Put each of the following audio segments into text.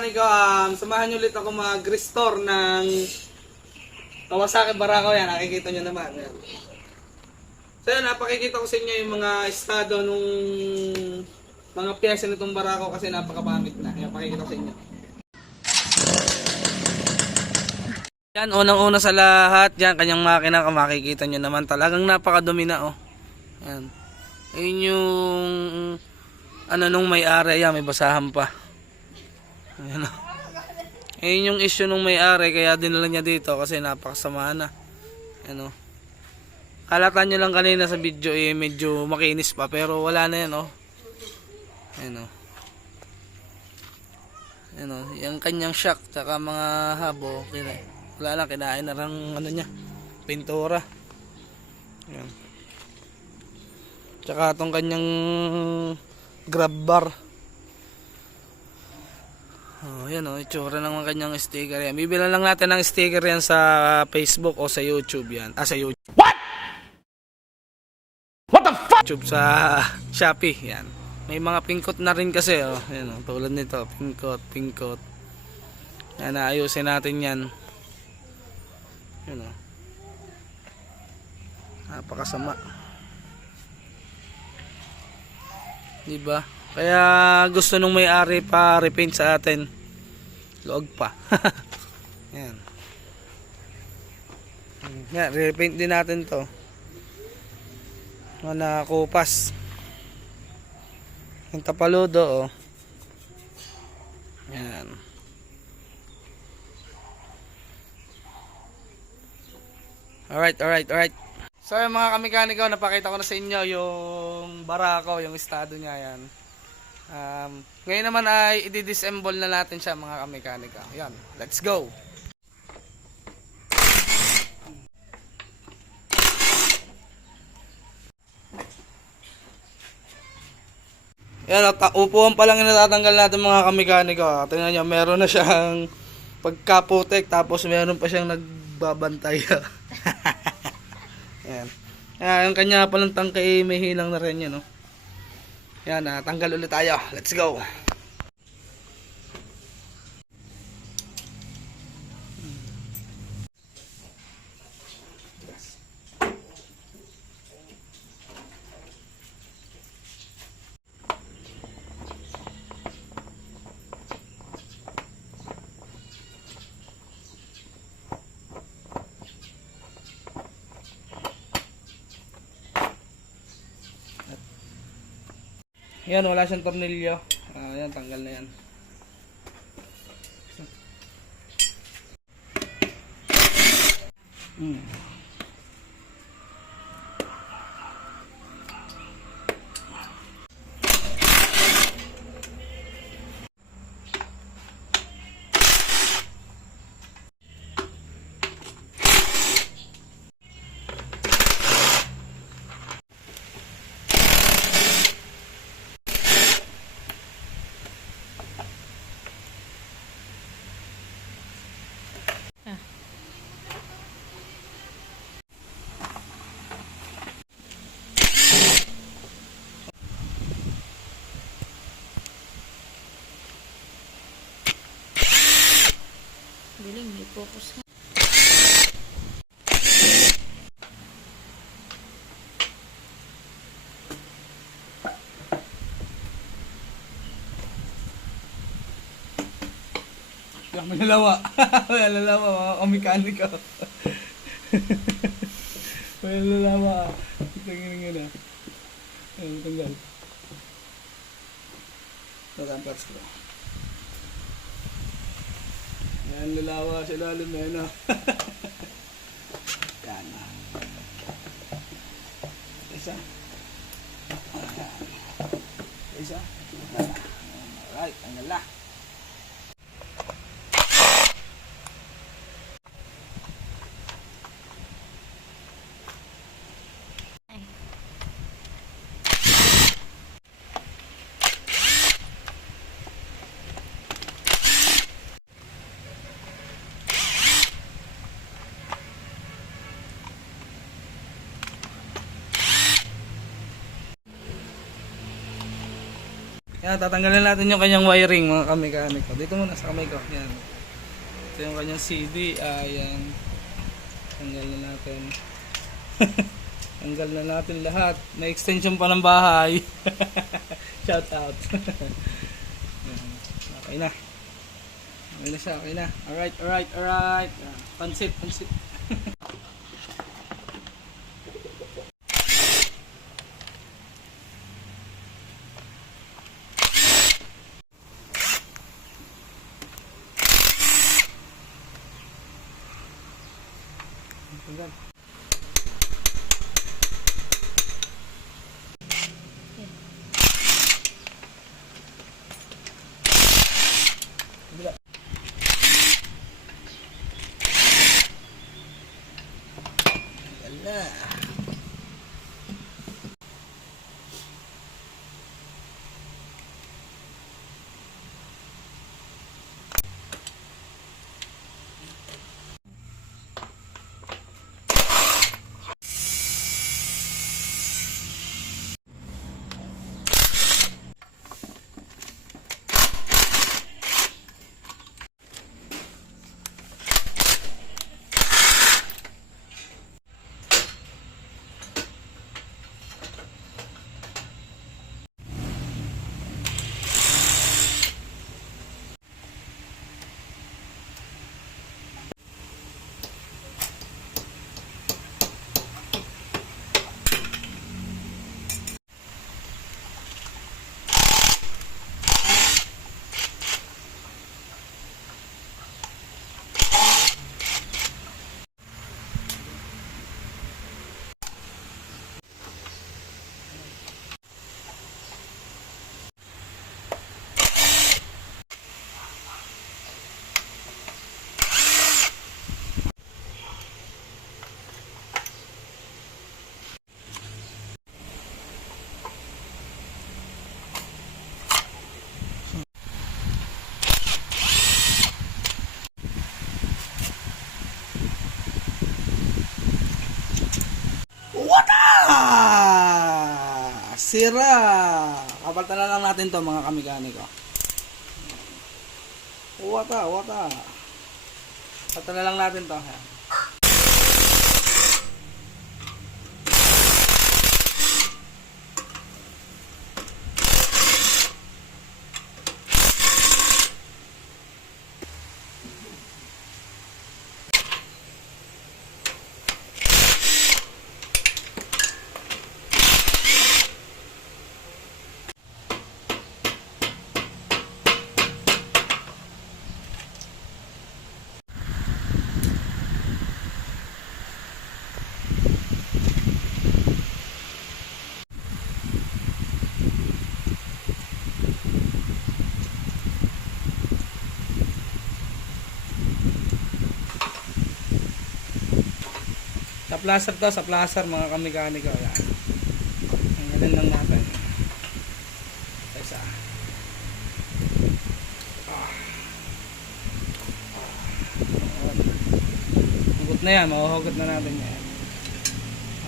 kamekaniko, samahan nyo ulit ako mag-restore ng Kawasaki Barako. Yan, nakikita nyo naman. Yan. So yan, napakikita ko sa inyo yung mga estado nung mga pyesa nitong Barako kasi napakapamit na. Yan, pakikita ko sa inyo. Yan, unang-una sa lahat, yan, kanyang makina, makikita nyo naman, talagang napakadumi na, oh. Yan. Ayun yung, nung may-ari, yan, may basahan pa. Ayan, oh. Ayun yung issue nung may-ari, kaya dinala niya dito kasi napakasama na. Yan, oh. Halata nyo lang kanina sa video, medyo makinis pa, pero wala na yan, oh. Ayan, oh. Ayan, oh. Yung kanyang shock, tsaka mga habo, wala lang, kinain na lang niya, pintura. Ayan. Tsaka itong kanyang grab bar. Oh, yan o, itsura ng kanyang sticker yan. Bibilan lang natin ng sticker yan sa Facebook o sa YouTube yan. Sa YouTube. What? What the fuck? YouTube sa Shopee yan. May mga pingkot na rin kasi oh. Yan o, tulad nito, pingkot. Yan, ayusin natin yan. Yan o. Napakasama. Diba? Kaya gusto nung may-ari pa repaint sa atin. Loog pa. Yan. Yan, repaint din natin to. Mga kupas. Yung tapaludo, oh. Yan. Alright. So yung mga kamekaniko, napakita ko na sa inyo yung Barako, yung estado niya yan. Ngayon naman ay i-disassemble na natin siya mga kamekaniko. Yan, let's go! Yan, upuan pa lang yung natatanggal natin mga kamekaniko. Tingnan nyo, meron na siyang pagkaputek, tapos meron pa siyang nagbabantay. Yan. Yung kanya palang tangke may hilang na rin yan, no? Yan, tanggal ulit tayo. Let's go! Yan, wala siyang tornilyo. Yan, tanggal na yan. Galing, may focus nga. May lalawa. May lalawa mga kamekaniko. May lalawa. Tingin nga na. Ayun, tanggal. Tatampas ko. Yan, lalawa sa ilalim na yun, no? Yan. Isa. Isa. Alright, tanggal na. Yan, tatanggalin natin yung kanyang wiring mga kamekaniko. Dito muna sa kamay ko. Yan. Ito yung kanyang CD. Ayan. Tanggalin natin. Tanggal na natin lahat. May extension pa ng bahay. Shout out. Okay na. Okay na siya. Okay na. Alright. Pansit. Tanggal. Bila. Wala. Sira! Kapalitan na lang natin to mga kamekaniko. Wata. Kapalitan na lang natin to. Sa placer mga kamekaniko. Yan. Ang lang natin. Isa. Hugot na yan. Mahuhugot na natin yan.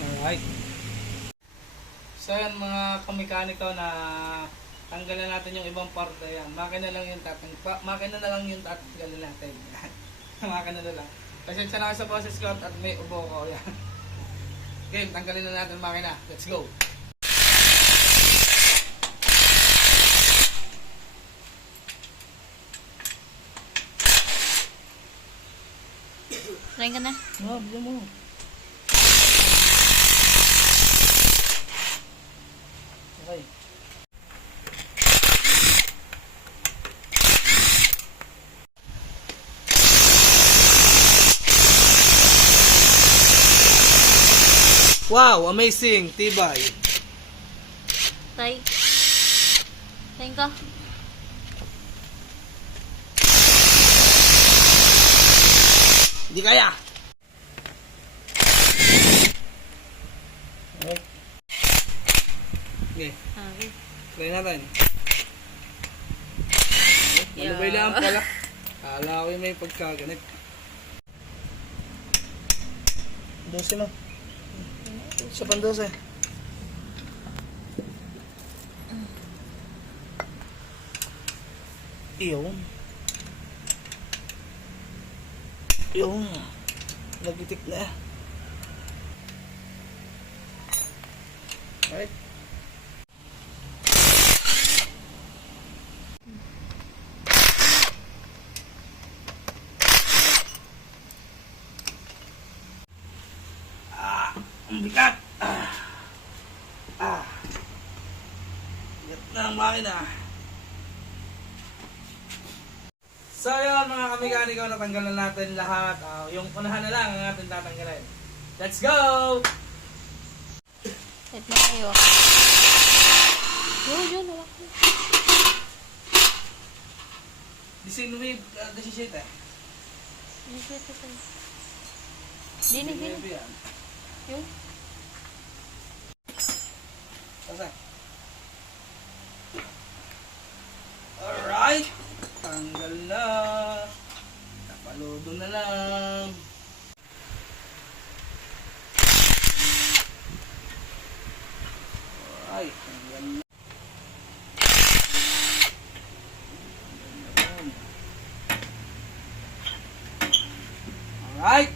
Alright. So yan mga kamekaniko na tanggalan natin yung ibang parte yan. Makina na lang yung tatanggalin natin. Makina na lang. Pasensya na kayo sa boses ko at may ubo ko. Yan. Game, tanggalin na natin makina. Let's go! Try ka na. Oo, bigyan mo. Okay. Wow, amazing, tibay. Try. Try ka. Hindi kaya. Okay. Okay, Okay. try natin. Yeah. Malubay lang pala. Kala ko yung may pagkaganit. 12 mo. Sa pan 12. Yun. Yun. Nagitik na. Alright. Ang bigat. Bigat na ang makina. So yun mga kamikaniko, natanggal na natin lahat. Yung unahan na lang ang ating tatanggalin. Let's go! Wait na kayo. Yun, hawak ko. Disin wave, disisite. Dito tayo. Dinig. Yan. Yun. Pasa. Alright. Tanggal na. Napaludo na lang. Alright. Tanggal na. Alright.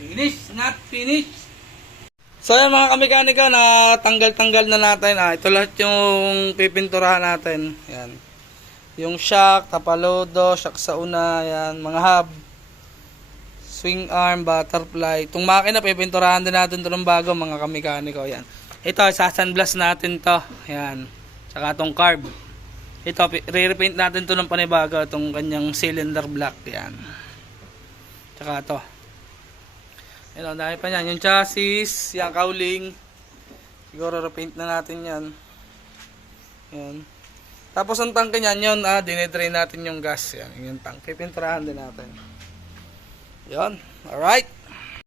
Finish, not finish. So yan mga kamekanika, na tanggal-tanggal na natin. Ito lahat yung pipinturahan natin. Yan. Yung shock, tapalodo, shock sa una, yan, mga hub, swing arm, butterfly. Itong makina, pipinturahan din natin ito ng bago mga kamekaniko. Yan. Ito, sasanblast natin to. Yan. Saka itong carb. Ito, re-repaint natin to ng panibago. Itong kanyang cylinder block. Yan. Saka ito. Yan, dahil pa yan. Yung chassis, yung cowling. Siguro repaint na natin yan. Yan. Tapos ang tangke niyan, yun, dinedrain natin yung gas. Yan, yung tank. Pipinturahan din natin. Yan. Alright.